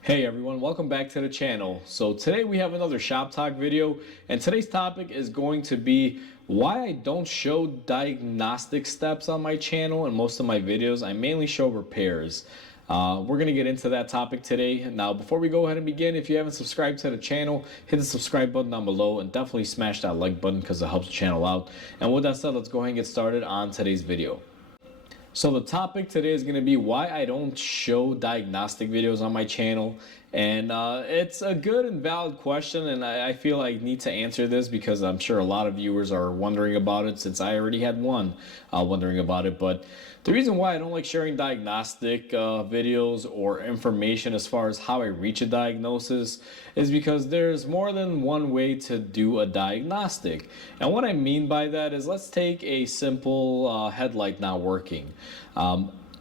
Hey everyone, welcome back to the channel. So today we have another shop talk video, and today's topic is going to be why I don't show diagnostic steps on my channel. In most of my videos I mainly show repairs. We're going to get into that topic today. Now before we go ahead and begin, if you haven't subscribed to the channel, hit the subscribe button down below and definitely smash that like button because it helps the channel out. And with that said, let's go ahead and get started on today's video. So the topic today is going to be why I don't show diagnostic videos on my channel. And it's a good and valid question, and I feel I need to answer this because I'm sure a lot of viewers are wondering about it, since I already had one wondering about it. But the reason why I don't like sharing diagnostic videos or information as far as how I reach a diagnosis is because there's more than one way to do a diagnostic. And what I mean by that is, let's take a simple headlight not working.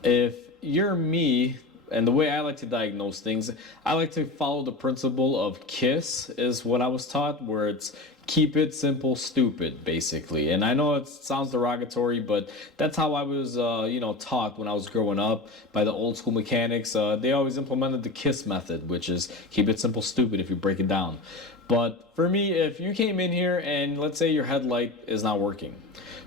If you're me, and the way I like to diagnose things, I like to follow the principle of KISS, is what I was taught, where it's keep it simple, stupid, basically. And I know it sounds derogatory, but that's how I was, taught when I was growing up by the old school mechanics. They always implemented the KISS method, which is keep it simple, stupid, if you break it down. But for me, if you came in here and let's say your headlight is not working,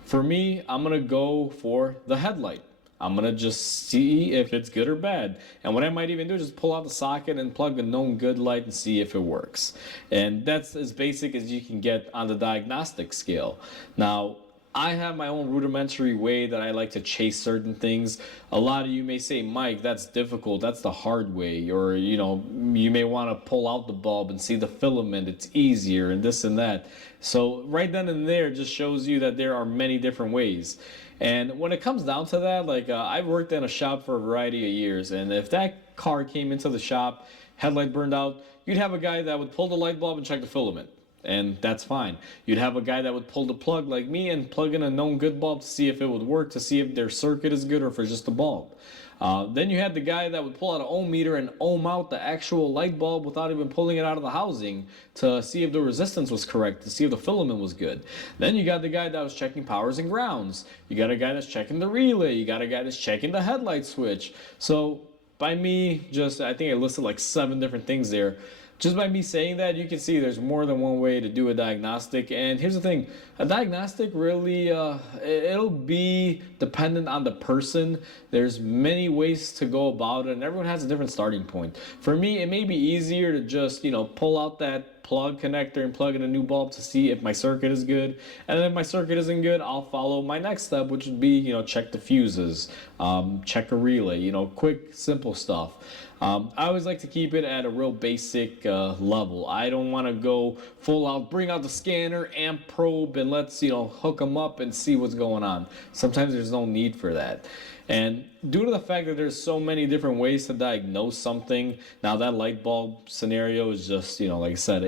for me, I'm gonna go for the headlight. I'm gonna just see if it's good or bad. And what I might even do is just pull out the socket and plug a known good light and see if it works. And that's as basic as you can get on the diagnostic scale. Now, I have my own rudimentary way that I like to chase certain things. A lot of you may say, Mike, that's difficult, that's the hard way. Or, you may want to pull out the bulb and see the filament, it's easier, and this and that. So right then and there just shows you that there are many different ways. And when it comes down to that, I've worked in a shop for a variety of years, and if that car came into the shop, headlight burned out, you'd have a guy that would pull the light bulb and check the filament. And that's fine. You'd have a guy that would pull the plug like me and plug in a known good bulb to see if it would work, to see if their circuit is good or if it's just a bulb. Then you had the guy that would pull out an ohm meter and ohm out the actual light bulb without even pulling it out of the housing to see if the resistance was correct, to see if the filament was good. Then you got the guy that was checking powers and grounds. You got a guy that's checking the relay. You got a guy that's checking the headlight switch. So by me, I think I listed like 7 different things there. Just by me saying that, you can see there's more than one way to do a diagnostic. And here's the thing, a diagnostic really, it'll be dependent on the person. There's many ways to go about it, and everyone has a different starting point. For me, it may be easier to just, pull out that plug connector and plug in a new bulb to see if my circuit is good. And then if my circuit isn't good, I'll follow my next step, which would be, check the fuses, check a relay, quick, simple stuff. I always like to keep it at a real basic level. I don't want to go full out, bring out the scanner, amp probe, and let's, hook them up and see what's going on. Sometimes there's no need for that. And due to the fact that there's so many different ways to diagnose something, now that light bulb scenario is just, like I said,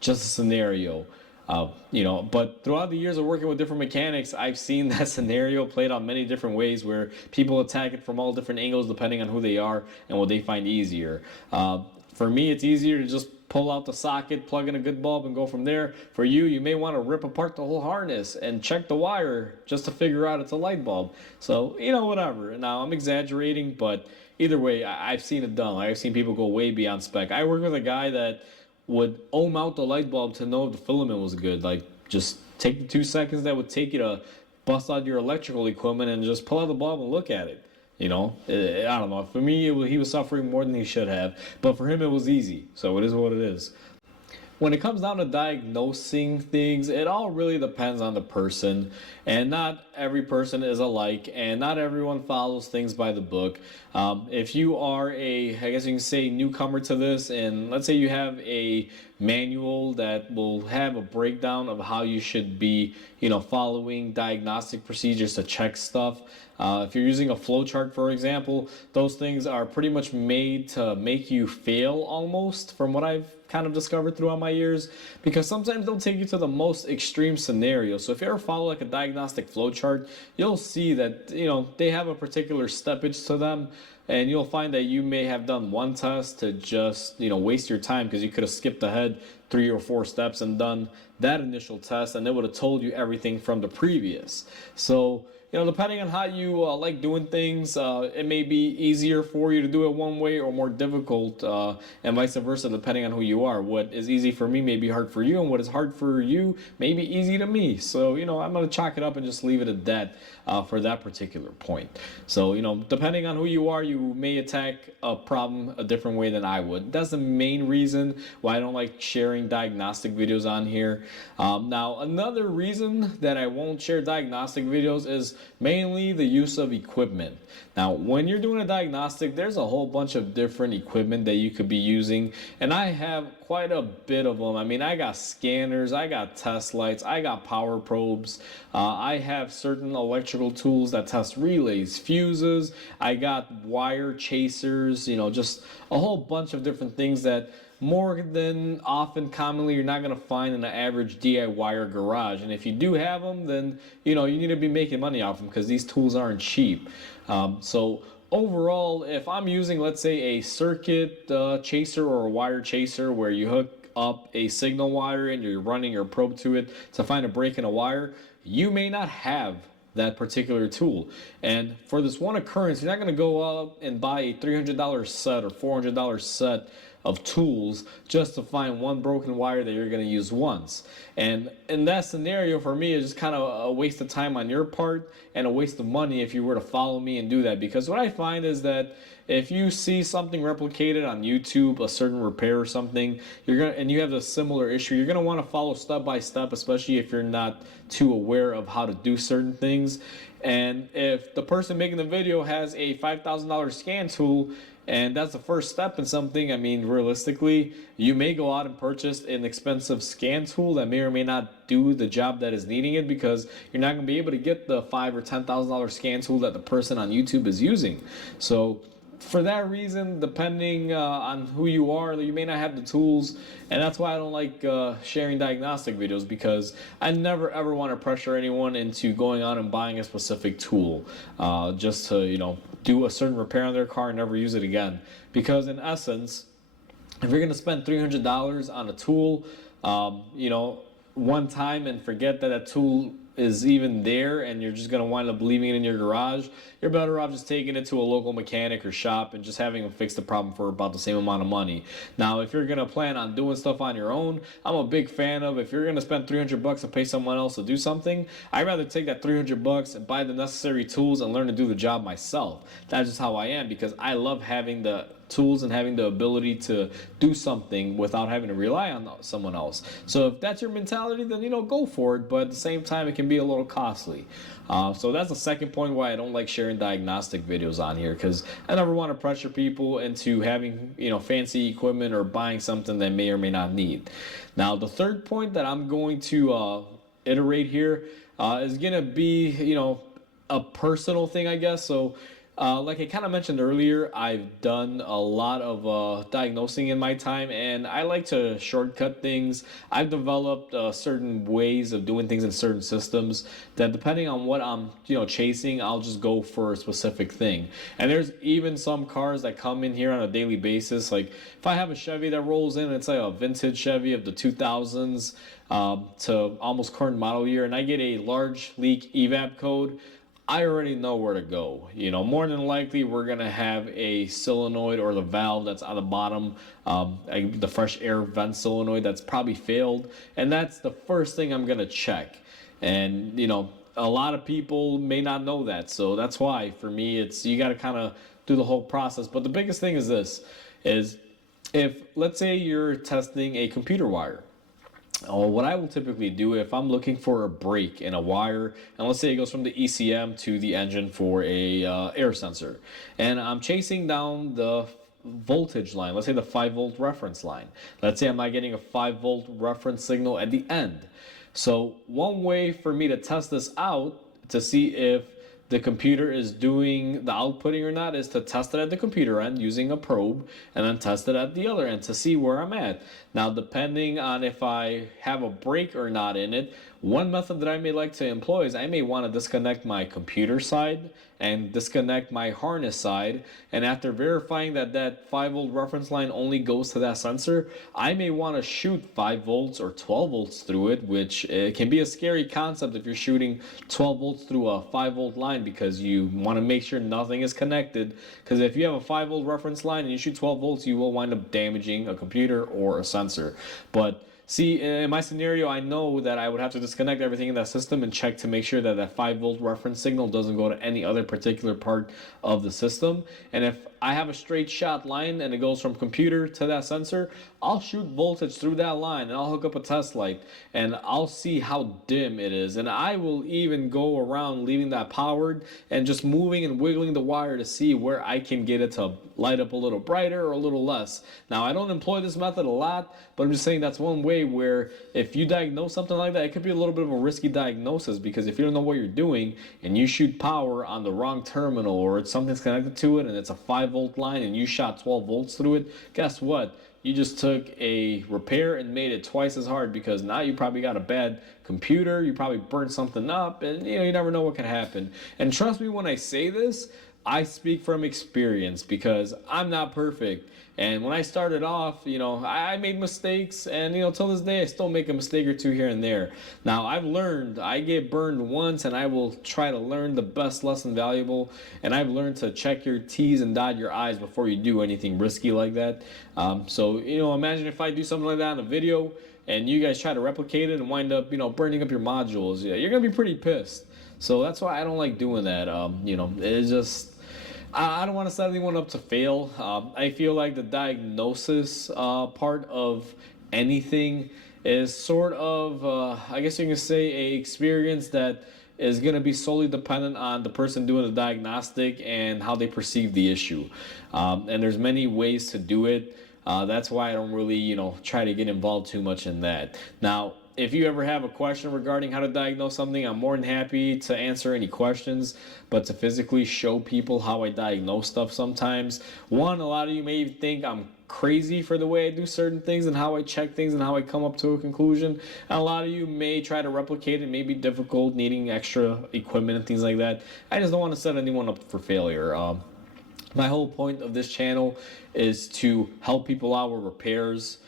just a scenario. But throughout the years of working with different mechanics, I've seen that scenario played out many different ways where people attack it from all different angles depending on who they are and what they find easier. For me, it's easier to just pull out the socket, plug in a good bulb, and go from there. For you, you may want to rip apart the whole harness and check the wire just to figure out it's a light bulb. So, whatever. Now, I'm exaggerating, but either way, I've seen it done. I've seen people go way beyond spec. I work with a guy that would ohm out the light bulb to know if the filament was good. Like, just take the 2 seconds that would take you to bust out your electrical equipment and just pull out the bulb and look at it. I don't know. For me, he was suffering more than he should have. But for him, it was easy. So it is what it is. When it comes down to diagnosing things, it all really depends on the person, and not every person is alike, and not everyone follows things by the book. If you are I guess you can say, newcomer to this, and let's say you have a manual that will have a breakdown of how you should be, following diagnostic procedures to check stuff. If you're using a flowchart, for example, those things are pretty much made to make you fail almost, from what I've kind of discovered throughout my years, because sometimes they'll take you to the most extreme scenario. So if you ever follow like a diagnostic flowchart, you'll see that, they have a particular steppage to them. And you'll find that you may have done one test to just, waste your time, because you could have skipped ahead 3 or 4 steps and done that initial test, and it would have told you everything from the previous. So depending on how you like doing things, it may be easier for you to do it one way or more difficult, and vice versa, depending on who you are. What is easy for me may be hard for you, and what is hard for you may be easy to me. So, I'm going to chalk it up and just leave it at that for that particular point. So, depending on who you are, you may attack a problem a different way than I would. That's the main reason why I don't like sharing diagnostic videos on here. Now, another reason that I won't share diagnostic videos is mainly the use of equipment. Now, when you're doing a diagnostic, there's a whole bunch of different equipment that you could be using, and I have quite a bit of them. I mean, I got scanners, I got test lights, I got power probes, I have certain electrical tools that test relays, fuses, I got wire chasers, just a whole bunch of different things that more than often commonly you're not going to find in an average DIY garage. And if you do have them, then you need to be making money off them because these tools aren't cheap. So overall, if I'm using, let's say, a circuit chaser or a wire chaser where you hook up a signal wire and you're running your probe to it to find a break in a wire, you may not have that particular tool. And for this one occurrence, you're not going to go out and buy a $300 set or $400 set of tools just to find one broken wire that you're going to use once. And in that scenario, for me, it's just kind of a waste of time on your part and a waste of money if you were to follow me and do that. Because what I find is that if you see something replicated on YouTube, a certain repair or something, and you have a similar issue, you're gonna want to follow step by step, especially if you're not too aware of how to do certain things. And if the person making the video has a $5,000 scan tool, and that's the first step in something, I mean, realistically, you may go out and purchase an expensive scan tool that may or may not do the job that is needing it, because you're not going to be able to get the $5,000 or $10,000 scan tool that the person on YouTube is using. So for that reason, depending on who you are, you may not have the tools, and that's why I don't like sharing diagnostic videos, because I never ever want to pressure anyone into going out and buying a specific tool just to do a certain repair on their car and never use it again. Because in essence, if you're going to spend $300 on a tool, one time and forget that that tool is even there, and you're just going to wind up leaving it in your garage, you're better off just taking it to a local mechanic or shop and just having them fix the problem for about the same amount of money. Now, if you're going to plan on doing stuff on your own, I'm a big fan of, if you're going to spend $300 and pay someone else to do something, I'd rather take that $300 and buy the necessary tools and learn to do the job myself. That's just how I am, because I love having the tools and having the ability to do something without having to rely on someone else. So if that's your mentality, then go for it, but at the same time it can be a little costly. So that's the second point why I don't like sharing diagnostic videos on here, because I never want to pressure people into having fancy equipment or buying something they may or may not need. Now, the third point that I'm going to iterate here is going to be a personal thing, I guess. So like I kind of mentioned earlier, I've done a lot of diagnosing in my time, and I like to shortcut things. I've developed certain ways of doing things in certain systems that, depending on what I'm chasing, I'll just go for a specific thing. And there's even some cars that come in here on a daily basis. Like if I have a Chevy that rolls in, it's like a vintage Chevy of the 2000s to almost current model year, and I get a large leak evap code, I already know where to go. More than likely we're gonna have a solenoid or the valve that's on the bottom, the fresh air vent solenoid that's probably failed, and that's the first thing I'm gonna check. And a lot of people may not know that, so that's why for me it's, you got to kind of do the whole process. But the biggest thing is this: is if, let's say, you're testing a computer wire. What I will typically do if I'm looking for a break in a wire, and let's say it goes from the ECM to the engine for a air sensor, and I'm chasing down the voltage line, let's say the 5-volt reference line. Let's say I'm not getting a 5-volt reference signal at the end. So one way for me to test this out to see if the computer is doing the outputting or not is to test it at the computer end using a probe, and then test it at the other end to see where I'm at. Now, depending on if I have a break or not in it, one method that I may like to employ is I may want to disconnect my computer side and disconnect my harness side. And after verifying that that 5-volt reference line only goes to that sensor, I may want to shoot 5 volts or 12 volts through it, which can be a scary concept if you're shooting 12 volts through a 5-volt line, because you want to make sure nothing is connected. Because if you have a 5-volt reference line and you shoot 12 volts, you will wind up damaging a computer or a sensor. But see, in my scenario, I know that I would have to disconnect everything in that system and check to make sure that that 5-volt reference signal doesn't go to any other particular part of the system. And if I have a straight shot line and it goes from computer to that sensor, I'll shoot voltage through that line and I'll hook up a test light and I'll see how dim it is. And I will even go around leaving that powered and just moving and wiggling the wire to see where I can get it to light up a little brighter or a little less. Now, I don't employ this method a lot, but I'm just saying that's one way where if you diagnose something like that, it could be a little bit of a risky diagnosis, because if you don't know what you're doing and you shoot power on the wrong terminal, or it's something's connected to it and it's a 5-volt line and you shot 12 volts through it, guess what? You just took a repair and made it twice as hard, because now you probably got a bad computer, you probably burned something up, and you never know what can happen. And trust me when I say this, I speak from experience, because I'm not perfect. And when I started off, I made mistakes, and till this day I still make a mistake or two here and there. Now, I've learned, I get burned once and I will try to learn the best lesson valuable, and I've learned to check your T's and dot your I's before you do anything risky like that. So imagine if I do something like that in a video and you guys try to replicate it and wind up burning up your modules. Yeah, you're gonna be pretty pissed. So that's why I don't like doing that. It's just, I don't want to set anyone up to fail. I feel like the diagnosis part of anything is sort of, I guess you can say, a experience that is going to be solely dependent on the person doing the diagnostic and how they perceive the issue. And there's many ways to do it. That's why I don't really, try to get involved too much in that. Now, if you ever have a question regarding how to diagnose something, I'm more than happy to answer any questions, but to physically show people how I diagnose stuff sometimes. One, a lot of you may think I'm crazy for the way I do certain things and how I check things and how I come up to a conclusion. And a lot of you may try to replicate it, may be difficult, needing extra equipment and things like that. I just don't want to set anyone up for failure. My whole point of this channel is to help people out with repairs.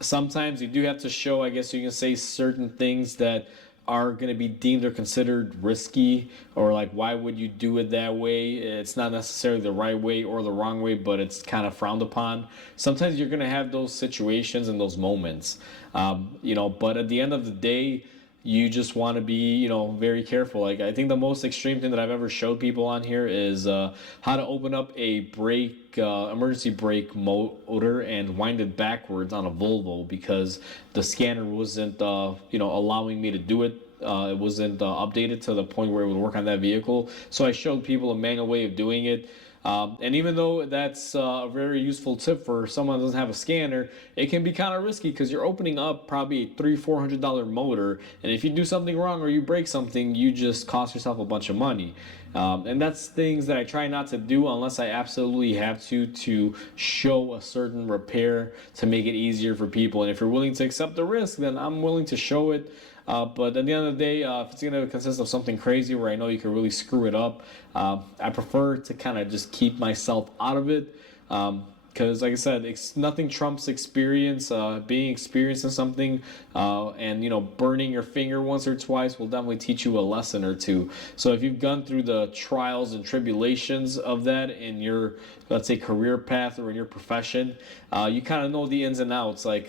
Sometimes you do have to show, I guess you can say, certain things that are going to be deemed or considered risky, or like, why would you do it that way? It's not necessarily the right way or the wrong way, but it's kind of frowned upon. Sometimes you're going to have those situations and those moments, but at the end of the day, you just want to be, very careful. Like, I think the most extreme thing that I've ever showed people on here is how to open up a brake, emergency brake motor and wind it backwards on a Volvo, because the scanner wasn't, allowing me to do it. It wasn't updated to the point where it would work on that vehicle. So I showed people a manual way of doing it. And even though that's a very useful tip for someone who doesn't have a scanner, it can be kind of risky, because you're opening up probably a $300-400 motor, and if you do something wrong or you break something, you just cost yourself a bunch of money. And that's things that I try not to do unless I absolutely have to show a certain repair to make it easier for people. And if you're willing to accept the risk, then I'm willing to show it. But at the end of the day, if it's going to consist of something crazy where I know you can really screw it up, I prefer to kind of just keep myself out of it. Because, like I said, nothing trumps experience. Being experienced in something, and burning your finger once or twice will definitely teach you a lesson or two. So if you've gone through the trials and tribulations of that in your, let's say, career path or in your profession, you kind of know the ins and outs. Like,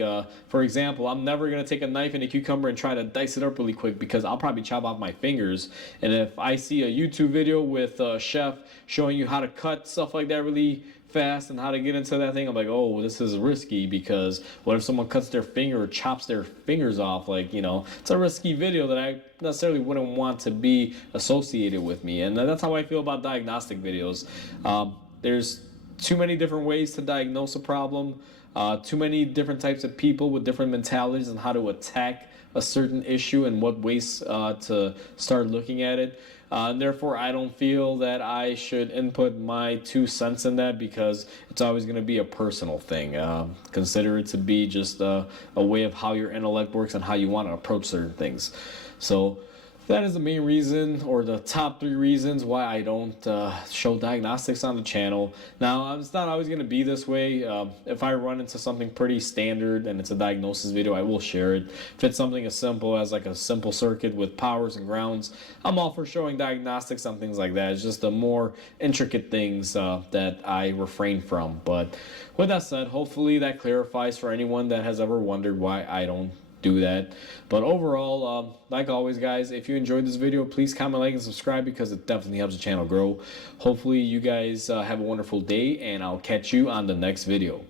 for example, I'm never gonna take a knife and a cucumber and try to dice it up really quick, because I'll probably chop off my fingers. And if I see a YouTube video with a chef showing you how to cut stuff like that really fast and how to get into that thing, I'm like, oh, this is risky, because what if someone cuts their finger or chops their fingers off? Like, it's a risky video that I necessarily wouldn't want to be associated with me. And that's how I feel about diagnostic videos. There's too many different ways to diagnose a problem, too many different types of people with different mentalities and how to attack a certain issue and what ways to start looking at it. And therefore, I don't feel that I should input my 2 cents in that, because it's always going to be a personal thing. Consider it to be just a way of how your intellect works and how you want to approach certain things. So that is the main reason, or the top 3 reasons, why I don't show diagnostics on the channel. Now, it's not always going to be this way. If I run into something pretty standard and it's a diagnosis video, I will share it. If it's something as simple as like a simple circuit with powers and grounds, I'm all for showing diagnostics on things like that. It's just the more intricate things that I refrain from. But with that said, hopefully that clarifies for anyone that has ever wondered why I don't do that. But overall, like always, guys, if you enjoyed this video, please comment, like, and subscribe, because it definitely helps the channel grow. Hopefully you guys have a wonderful day, and I'll catch you on the next video.